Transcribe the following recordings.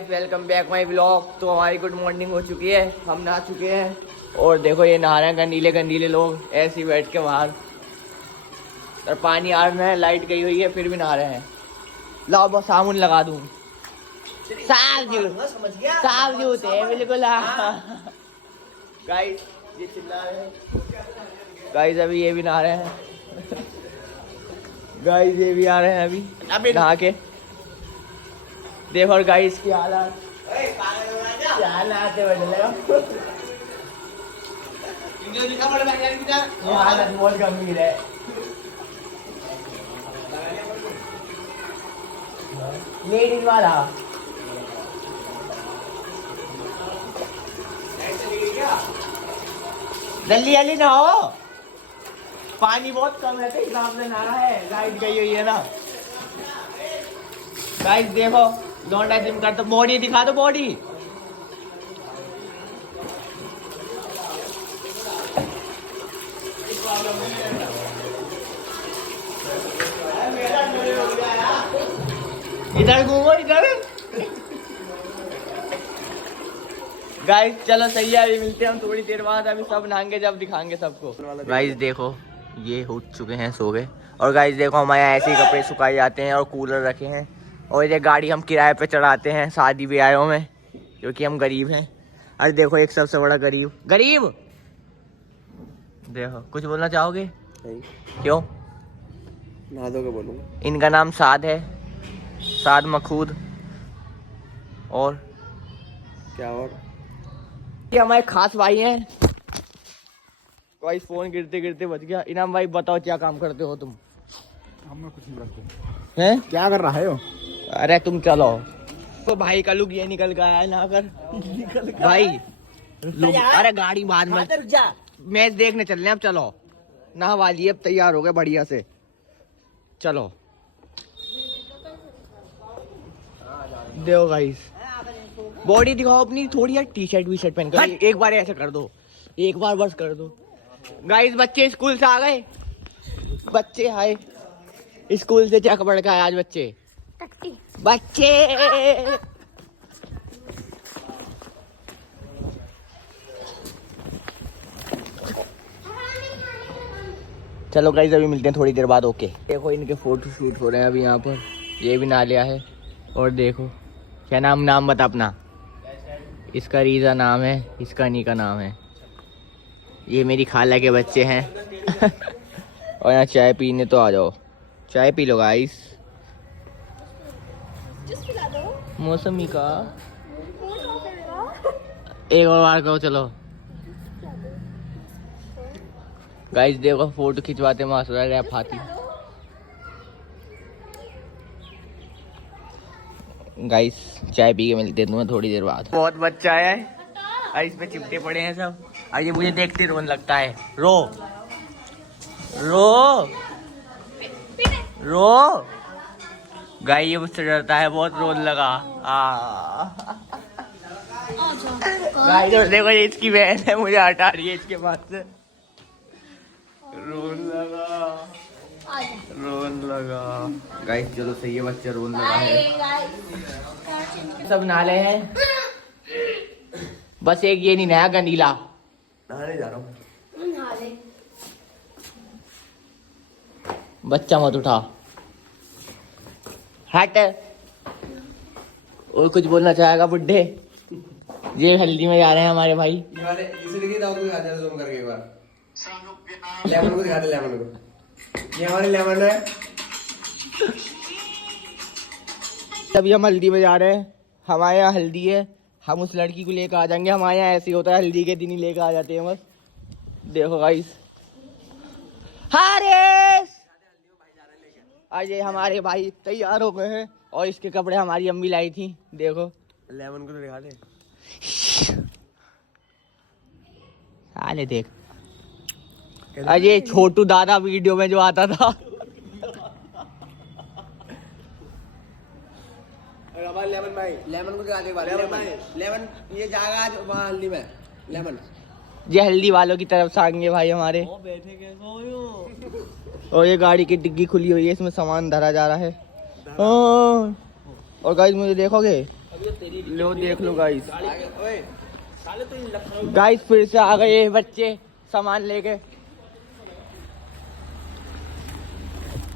Welcome back my blog. तो हमारी good morning हो चुकी है, हम नहा चुके हैं और देखो ये नहा रहे हैं गंदीले गंदीले लोग ऐसे ही बैठ के बाहर। और पानी आ रहा है, लाइट गई हुई है फिर भी नहा रहे हैं। लाओ बस साबुन लगा दूं। साफ जूते हैं बिल्कुल। गाइस ये चिल्ला रहे हैं। गाइस अभी ये भी नहा रहे हैं। गाइस ये भी आ रहे हैं अभी नहा के। देखो गाइस की हालत क्या नहाते हालत बहुत गंभीर है। लेडीज वाला जल्दी जल्दी नहाओ, पानी बहुत कम है तो हिसाब से नहा है। लाइट गई हुई है ना। गाइस देखो लौंडा जिम कर, तो बॉडी दिखा दो बॉडी। इधर घूमो इधर। गाइस चलो सही है, अभी मिलते हैं हम थोड़ी देर बाद। अभी सब नहाएंगे जब दिखाएंगे सबको। गाइस देखो ये हो चुके हैं सो गए। और गाइस देखो हमारे यहाँ ऐसे ही कपड़े सुखाए जाते हैं और कूलर रखे हैं। और ये गाड़ी हम किराए पे चढ़ाते हैं शादी ब्याहों में, क्योंकि हम गरीब हैं। अरे देखो एक सबसे बड़ा गरीब देखो। कुछ बोलना चाहोगे? नहीं। क्यों? ना दो बोलूँगा। इनका नाम साद है, साद मखूद। और क्या? और ये हमारे खास भाई हैं। भाई फोन गिरते गिरते बच गया। इनाम भाई बताओ क्या काम करते हो तुम? हम कुछ नहीं करते हैं? क्या कर रहा हो? अरे तुम चलो। तो भाई का लुक ये निकल गया है ना कर भाई लुक। अरे गाड़ी बाद में मैच देखने चल रहे हैं। अब चलो नहा लिए, अब तैयार हो गए बढ़िया से। चलो देखो गाइस बॉडी दिखाओ अपनी थोड़ी यार। टी शर्ट वी शर्ट पहन कर एक बार ऐसे कर दो, एक बार बस कर दो। गाइस बच्चे स्कूल से आ गए। बच्चे आए स्कूल से, चेक पढ़ के आए आज बच्चे। चलो गाइस अभी मिलते हैं थोड़ी देर बाद। ओके देखो इनके फोटो शूट हो रहे हैं अभी यहाँ पर। ये भी नहा लिया है। और देखो क्या नाम बता अपना। इसका रीजा नाम है, इसका अनीका नाम है। ये मेरी खाला के बच्चे हैं। और यहाँ चाय पीने तो आ जाओ, चाय पी लो गाइस। मौसमी का एक और बार कहो चलो। गाइस देखो फोटो खिंचवाते मास्टर रैप हाथी। गाइस चाय पी के मिलते हैं तुम्हें थोड़ी देर बाद। बहुत बच्चा है और इस पे चिपटे पड़े हैं सब। और ये मुझे देखते रोने लगता है। रो रो रो। गाइस ये मुझसे डरता है बहुत, रोने लगा। गाइस देखो ये इसकी बहन है, मुझे हटा रही है इसके पास से। रोने लगा गाइस। चलो सही है, बच्चा रोने लगा है। सब नाले हैं, बस एक ये नहीं नया गंदीला। नहाने जा रहा हूँ। बच्चा मत उठा, हट। और कुछ बोलना चाहेगा बुड्ढे? ये हल्दी में जा रहे हैं हमारे भाई। लेमन को दिखा दे, लेमन को। ये हमारी लेमन है। अभी हम हल्दी में जा रहे हैं। हमारे यहाँ हल्दी है, हम उस लड़की को लेकर आ जाएंगे। हमारे यहाँ ऐसे ही होता है, हल्दी के दिन ही लेकर आ जाते हैं बस। देखो गाइस हारेस आज ये हमारे भाई तैयार हो गए हैं। और इसके कपड़े हमारी अम्मी लाई थी। देखो लेमन को तो दिखा दे। आले देख अजय छोटू दादा वीडियो में जो आता था। लेमन भाई, लेमन को दिखा दे। लेमन ये जाएगा आज वहाँ हल्दी में। लेमन ये हल्दी वालों की तरफ से आएंगे भाई हमारे। बैठे कैसे हो? और ये गाड़ी की डिग्गी खुली हुई है, इसमें सामान धरा जा रहा है। और गाइस मुझे देखोगे लो देख लो गाइस, गाइस फिर से आ गए बच्चे सामान लेके।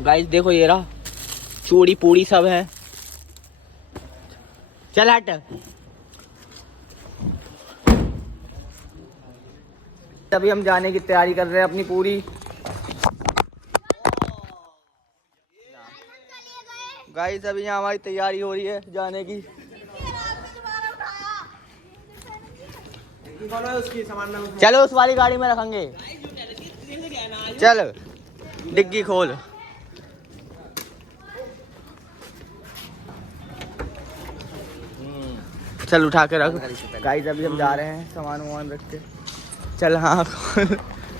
गाइस देखो ये रहा, चूड़ी पूड़ी सब है। चल हट। अभी हम जाने की तैयारी कर रहे हैं अपनी पूरी। गाइस अभी यहाँ हमारी तैयारी हो रही है जाने की। चलो उस वाली गाड़ी में रखेंगे। चल डिग्गी खोल। चल उठा के रख। गाइस अभी हम जा रहे हैं सामान वामान रख के। चल हाँ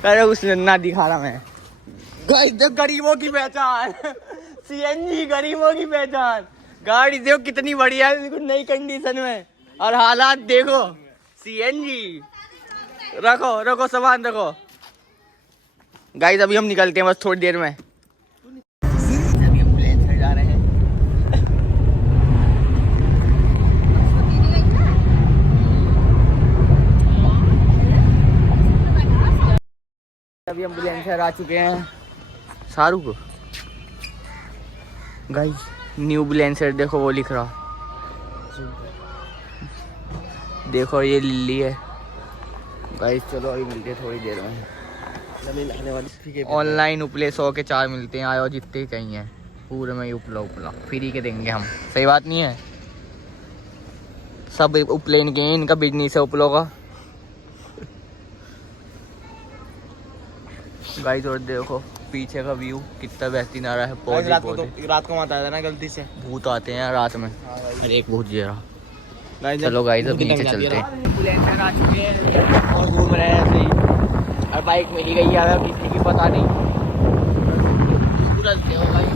अरे उस ना दिखा रहा मैं। गाइस देख गरीबों की पहचान सीएनजी गरीबों की पहचान। गाड़ी देखो कितनी बढ़िया है, बिल्कुल नई कंडीशन में। और हालात देखो, सीएनजी। रखो रखो सामान रखो। गाइस अभी हम निकलते हैं बस थोड़ी देर में। अभी हम प्लेन से जा रहे हैं। अभी हम बुलंदशहर आ चुके हैं। शाहरुख को गाइस न्यू बुलंदशहर देखो वो लिख रहा, देखो ये लिल्ली है। गाइस चलो अभी मिलते हैं थोड़ी देर में। ऑनलाइन उपले 100 के 4 मिलते हैं। आयो जितने कहीं हैं पूरे में ही उपला उपला फ्री के देंगे हम। सही बात नहीं है? सब उपलेन के, इनका बिजनेस है उपलों का। गाइस और देखो पीछे का व्यू कितना बेहतरीन आ रहा है। पौधे रात को मत आया ना गलती से, भूत आते हैं रात में। अरे एक भूत जे रहा। चलो गाइस अब नीचे चलते हैं। बुलंदशहर आ चुके हैं और घूम रहे हैं ऐसे ही। और बाइक मिली गई है किसी की पता नहीं। सूरज देखो गाइस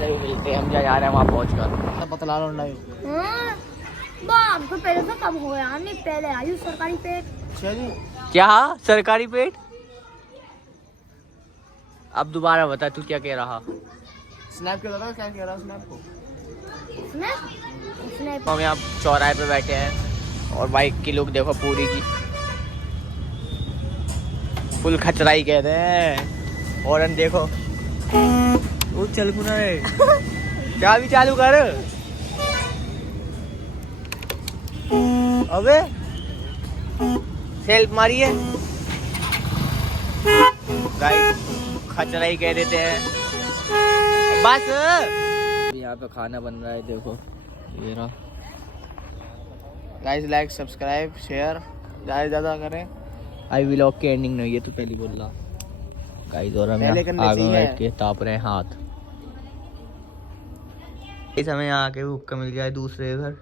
मिलते हैं हम जा रहे हैं वहाँ पहुँच कर। बतला लो बाप तो पहले तो कम हो गया। नहीं पहले आयु सरकारी पेट। क्या सरकारी पेट? अब दोबारा बता तू क्या कह रहा। स्नैप क्यों लगा? क्या कह रहा स्नैप को? स्नैप हम यहाँ चौराहे पे बैठे हैं और बाइक की लुक देखो पूरी की फुल खचराई कहते हैं। हॉर्न देखो। वो चल गुना है क्या भी चालू कर। अबे सेल्फ मारी है। गाइस खचराई कह देते हैं बस। यहाँ पे खाना बन रहा है देखो ये रहा। गाइस लाइक सब्सक्राइब शेयर ज़्यादा ज़्यादा करें। आई व्लॉग की एंडिंग नहीं है तो पहले बोल रहा। गाइस और हम पहले करने आगे चाहिए। बैठ के ताप रहे हैं हाथ। इस हमें यहाँ आके हुक्का मिल गया है दूसरे घर।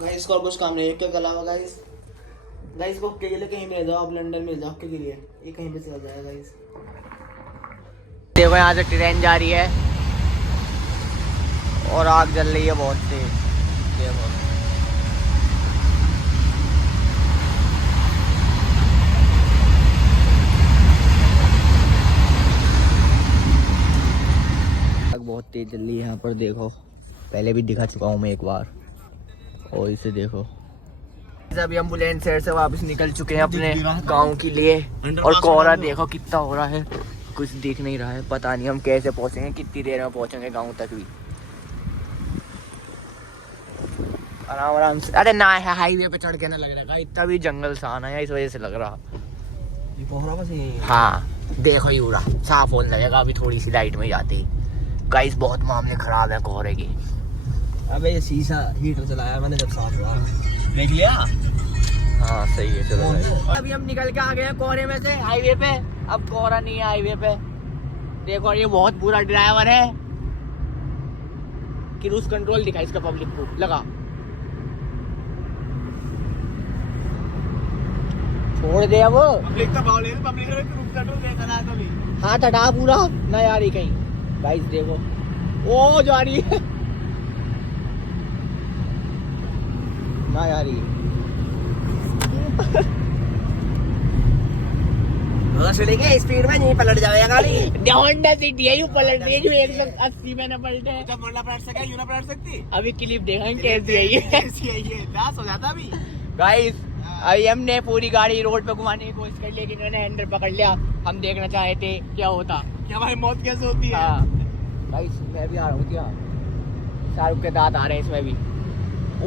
गाइस को और कुछ काम नहीं है क्या अलावा। गाइस गाइस को के लिए कहीं मिल जाओ, आप लंदन मिल जाओ के लिए, ये कहीं पे चला जाएगा। गाइस देखो यहाँ से ट्रेन जा रही है और आग जल रही है बहुत तेज। देखो आग बहुत तेज जल रही है यहाँ पर। देखो पहले भी दिखा चुका हूँ मैं एक बार। और इसे देखो अभी हम बुलंदशहर से वापस निकल चुके हैं अपने गांव के लिए। और कोहरा देखो कितना हो रहा है, कुछ दिख नहीं रहा है। पता नहीं हम कैसे पहुंचेंगे, कितनी देर में पहुंचेंगे गांव तक भी। आराम आराम से। अरे ना है हाईवे पे चढ़ के ना लग रहा है, इतना भी जंगल सा आना है इस वजह से लग रहा। ये कोहरा बस यही है। हाँ देखो ये उड़ा साफ होने लगेगा अभी थोड़ी सी लाइट में जाते ही। गाइस बहुत मामले खराब है कोहरे की। अबे ये शीशा हीटर चलाया मैंने जब साफ हुआ, देख लिया। हाँ सही है चलो भाई। अभी हम निकल के आ गए हैं कोहरे में से हाईवे पे। अब कोहरा नहीं है हाईवे पे। देखो ये बहुत बुरा ड्राइवर है। क्रूज कंट्रोल दिखा इसका पब्लिक को लगा। छोड़ दे अब। पब्लिक का भाव ले, पब्लिक का क्रूज कंट्रोल देखा ना कभी। हाथ हटा पूरा ना जा रही कहीं। गाइस देखो ओ जा रही है ना जा रही है। चलेंगे स्पीड में, नहीं पलट जाएगा गाड़ी। होंडा सिटी है, यूं पलट रही है जो 180 में ना पलटे। जब मोड़ना पलट सका, यूं ना पलट सकती। अभी क्लिप देखेंगे कैसी है ये। कैसी है ये, दास हो जाता अभी। गाइस अभी हमने पूरी गाड़ी रोड पे घुमाने की कोशिश कर, लेकिन इन्होंने हैंडल पकड़ लिया। हम देखना चाहे थे क्या होता। क्या भाई मौत कैसे होती है? हाँ गाइस मैं भी आ रहा हूँ क्या, शाहरुख के दांत आ रहे हैं इसमें भी।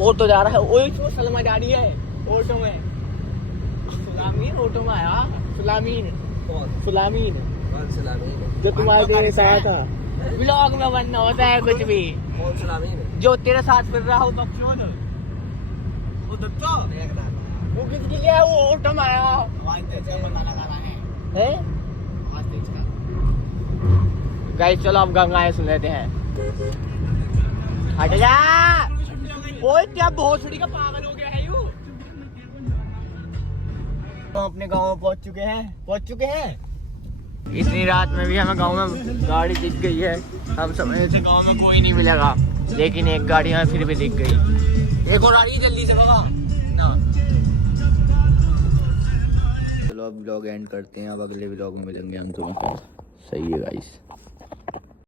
ऑटो जा रहा है, ओ इसमें सलमा जा रही है ऑटो में। सुलामीन ऑटो में आया, सुलामीन सुलामीन जो तुम्हारे देश आया था। ब्लॉग में बनना होता है कुछ भी, जो तेरे साथ फिर रहा हो तब क्यों न वो दत्तो वो किसके लिए है, वो ऑटो में आया आवाज तेज का बंदा लगा रहा है। है। आवाज तेज का। गाइस चलो अब गंगाएं सुन लेते हैं। हट जा, ओए क्या भोसड़ी का पागल हो गया है यू। हम अपने गांव में पहुंच चुके हैं। इतनी रात में भी हमें गांव में गाड़ी दिख गई है। हम समझ थे गांव में कोई नहीं मिलेगा, लेकिन एक गाड़ी हमें फिर भी दिख गई। एक और आ रही है, जल्दी से बाबा ना। चलो अब व्लॉग एंड करते हैं, अब अगले व्लॉग में मिलेंगे हम तुम्हें। सही है गाइस।